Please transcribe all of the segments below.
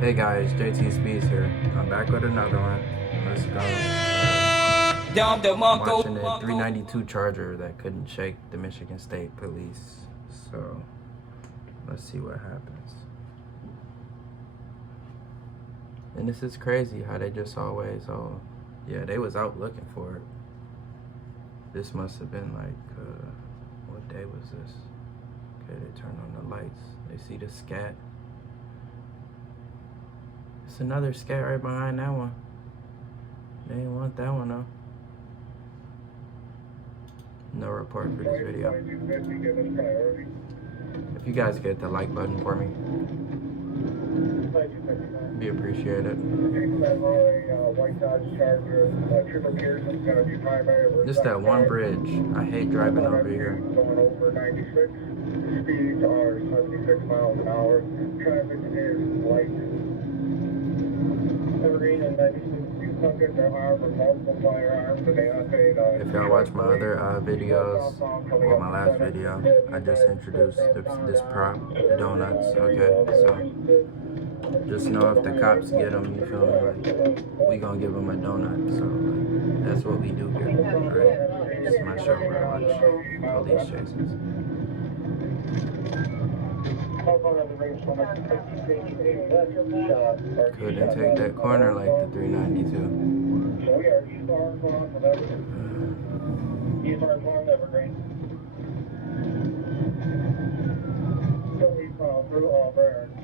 Hey guys, JTSpeeds here. I'm back with another one. Let's go. I'm watching a 392 Charger that couldn't shake the Michigan State Police. So let's see what happens. And this is crazy how they just always, yeah, they was out looking for it. This must have been like, what day was this? Okay, they turned on the lights. They see the Scat. It's another Scat right behind that one. They didn't want that one though. No report for this video. If you guys get the like button for me, be appreciated. Just that one bridge. I hate driving over here. Speeds are 76 miles an hour. Traffic is light. Evergreen and 96 subjects are armed with multiple firearms. If y'all watch my other videos, or my last video, I just introduced this prop, donuts, okay? So, just know if the cops get them, you feel me, like, we gonna give them a donut. So, like, that's what we do here, alright? This is my show where I watch police chases. Couldn't take that corner like the 392.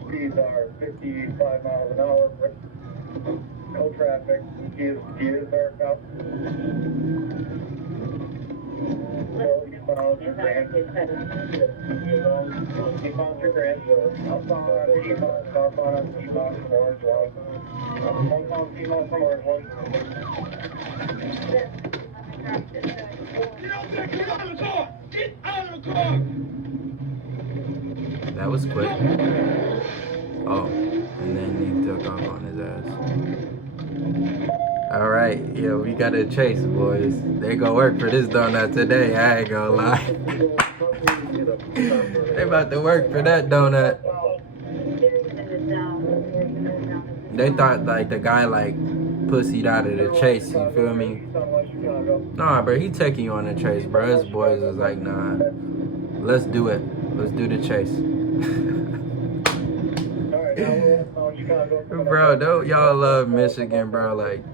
Speeds are 55 miles an hour. No traffic. Gears are up. That was quick. Oh, and then he took off on his ass. Alright, yeah, we got a chase, boys. They gonna work for this donut today, I ain't gonna lie. They about to work for that donut. They thought like the guy like pussied out of the chase, you feel me? Nah, bro, he taking you on the chase, bro. His boys was like, nah, let's do it. Let's do the chase. Bro, don't y'all love Michigan, bro? Like,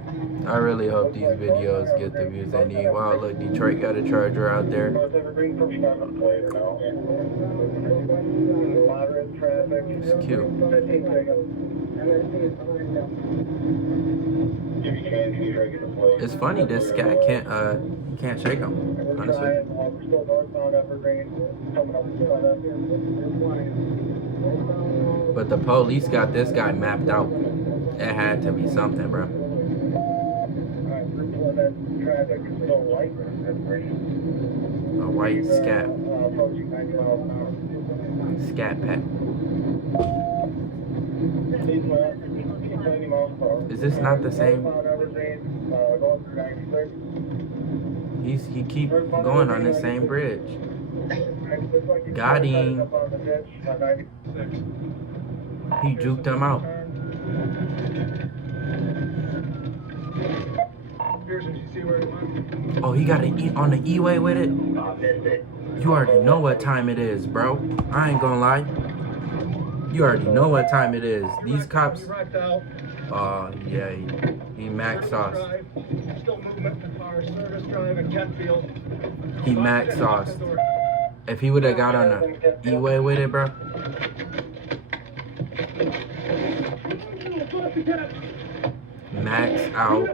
I really hope these videos get the views they need. Wow, look, Detroit got a Charger out there. It's cute. It's funny, this Scat can't shake him, honestly. But the police got this guy mapped out. It had to be something, bro. A white Scat. Scat pack. Is this not the same? He keep going on the same bridge. Got him. He juked him out. Oh, he got an on the E-way with it? You already know what time it is, bro. I ain't gonna lie. You already know what time it is. These cops... yeah, he max sauce. He max sauce. If he would have got on the E-way with it, bro. Max out. I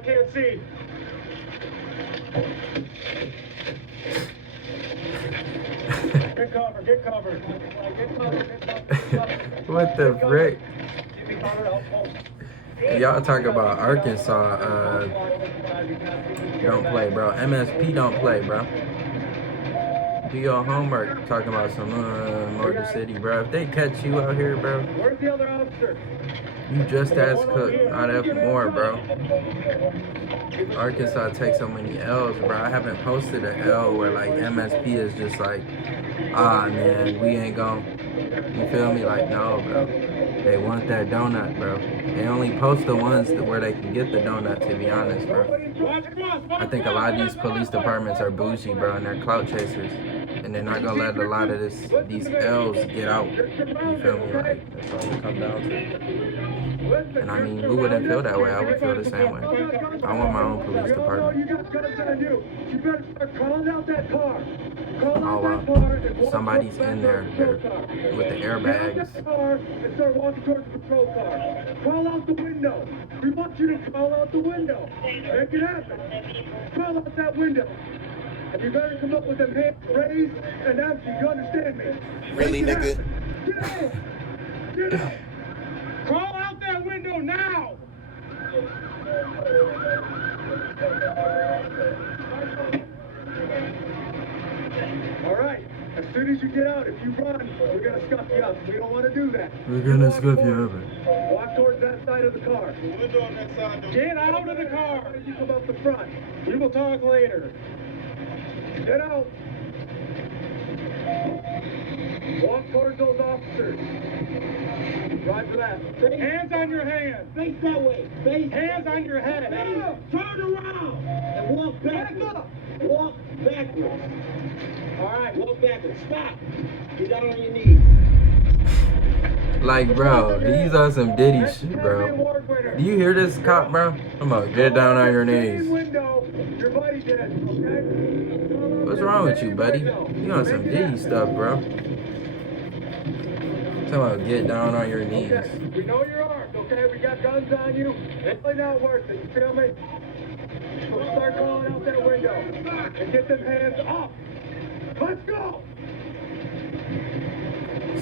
can't see. Get covered. What the frick? Y'all talk about Arkansas, don't play, bro. MSP don't play, bro. Do your homework talking about some Motor City, bro. If they catch you out here, bro, Where's the other officer? you just as cooked, not F more, bro. Arkansas takes so many L's, bro. I haven't posted an L where like MSP is just like, ah man, we ain't gon', you feel me? Like, no, bro. They want that donut, bro. They only post the ones where they can get the donut, to be honest, bro. I think a lot of these police departments are bougie, bro, and they're clout chasers. And they're not gonna let a lot of these L's get out. You feel me? Like, that's all it come down to. And I mean, who wouldn't feel that way? I would feel the same way. I want my own police department. Oh wow, somebody's in there with the airbags. And start walking towards the patrol car. Crawl out the window. We want you to crawl out the window. Make it happen. Crawl out that window. And you better come up with them hands raised and empty. You understand me? Really, nigga? Get out. Get out. Crawl out that window now. All right. As soon as you get out, if you run, we're going to scuff you up. We don't want to do that. We're gonna scuff you up. Walk towards that side of the car. Window on that side. Get out of the car. You come up the front. We will talk later. Get out. Walk towards those officers. Right left. Hands on your head. Face that way. Face. Hands on your head. Turn around and walk backwards. Walk backwards. All right, walk backwards. Stop. Get down on your knees. Like, bro, he's on some Diddy shit, bro. Do you hear this cop, bro? Come on, get down on your knees. What's wrong with you, buddy? You on some Diddy stuff, bro. Come on, get down on your knees. We know you're armed, okay? We got guns on you. It's really not worth it, you feel me? So start calling out that window and get them hands up. Let's go!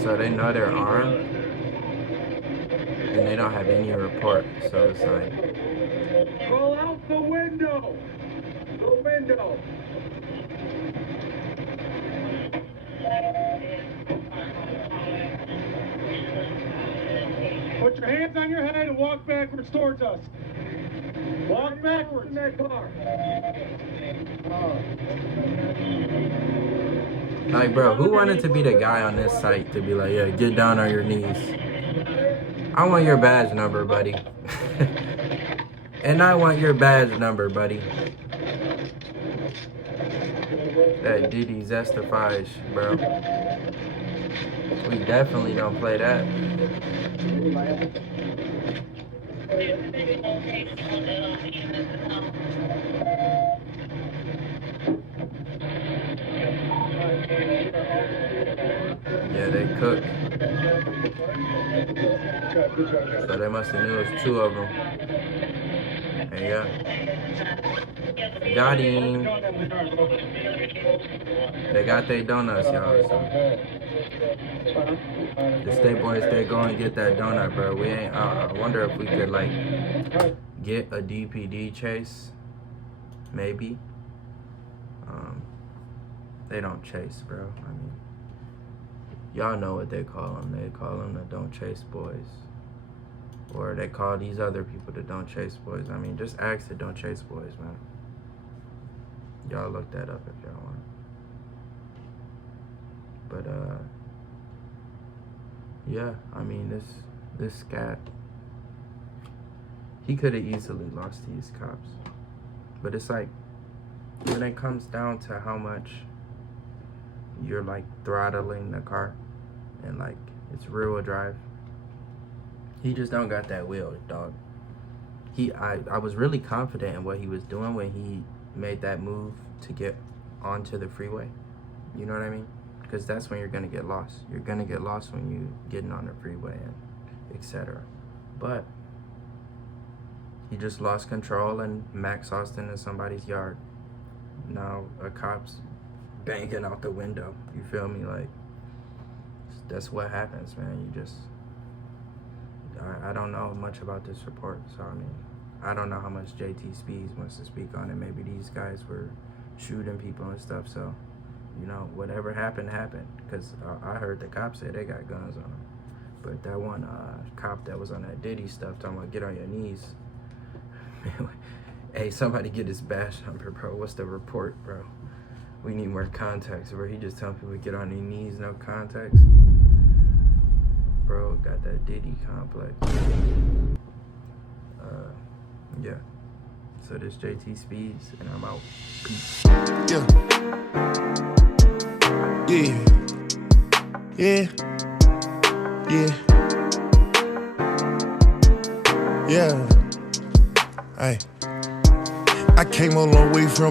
So they know they're armed, and they don't have any report, so it's like... Call out the window! The window! Put your hands on your head and walk backwards towards us. Walk backwards in that car. Like, bro, who wanted to be the guy on this site to be like, yeah, get down on your knees? I want your badge number, buddy. And I want your badge number, buddy. That Diddy Zestifies, bro. We definitely don't play that. Yeah, they cooked. So they must have knew it was two of them. And yeah. Got him. They got their donuts, y'all. So. The state boys, they go and get that donut, bro. We ain't. I wonder if we could like get a DPD chase, maybe. They don't chase, bro. I mean, y'all know what they call them. They call them the don't chase boys, or they call these other people the don't chase boys. I mean, just ask the don't chase boys, man. Y'all look that up if y'all want. But yeah, I mean, this Scat, he could have easily lost these cops. But it's like, when it comes down to how much you're like throttling the car and like it's rear wheel drive, he just don't got that wheel, dog. I was really confident in what he was doing when he made that move to get onto the freeway. You know what I mean? Because that's when you're gonna get lost. You're gonna get lost when you getting on the freeway and etc. But he just lost control and Max Austin in somebody's yard. Now a cop's banging out the window. You feel me? Like, that's what happens, man. You just, I don't know much about this report, so I mean, I don't know how much JTSpeeds wants to speak on it. Maybe these guys were shooting people and stuff, so, you know, whatever happened, happened. Because I heard the cops say they got guns on them. But that one cop that was on that Diddy stuff talking about get on your knees. Hey, somebody get his badge number, bro. What's the report, bro? We need more context, bro. He just telling people to get on their knees, no context. bro got that Diddy complex. Yeah. So this JTSpeeds, and I'm out. Peace. Yeah. Yeah. Yeah. Yeah. Yeah. Hey. I came a long way from